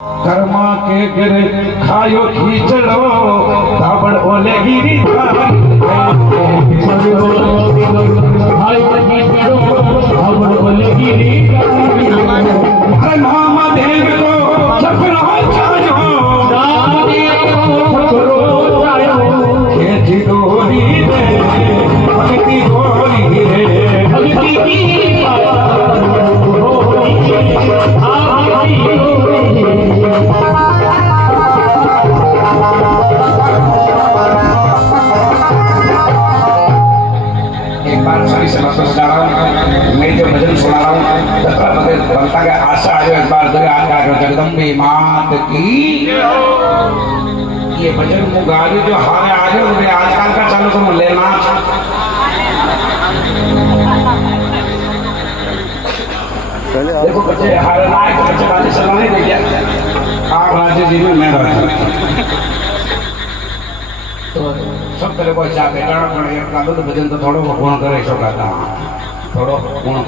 कर्मा के घर खायो खींचड़ो धाबड़ ओले गिरी अरे नाम देव को चक्रो चायो खेची डोरी रे भक्ति गोरी रे भक्ति की एक बार सभी से बात बता रहा हूँ, मैं जो भजन सुना रहा हूँ दत्ता बनता का आशा आज एक बार जगदम्बे मात की ये भजन मुगारी जो हारे आज उन्हें आजकल का चालू करूँ लेना देखो बच्चे हारे लायक बच्चे बाजी चलाने दे क्या आप राज्य जी में मैं रहता तो सब तरह को चाहते कारण भजन तो थोड़ो गुण करे शो कहता थोड़ो गुण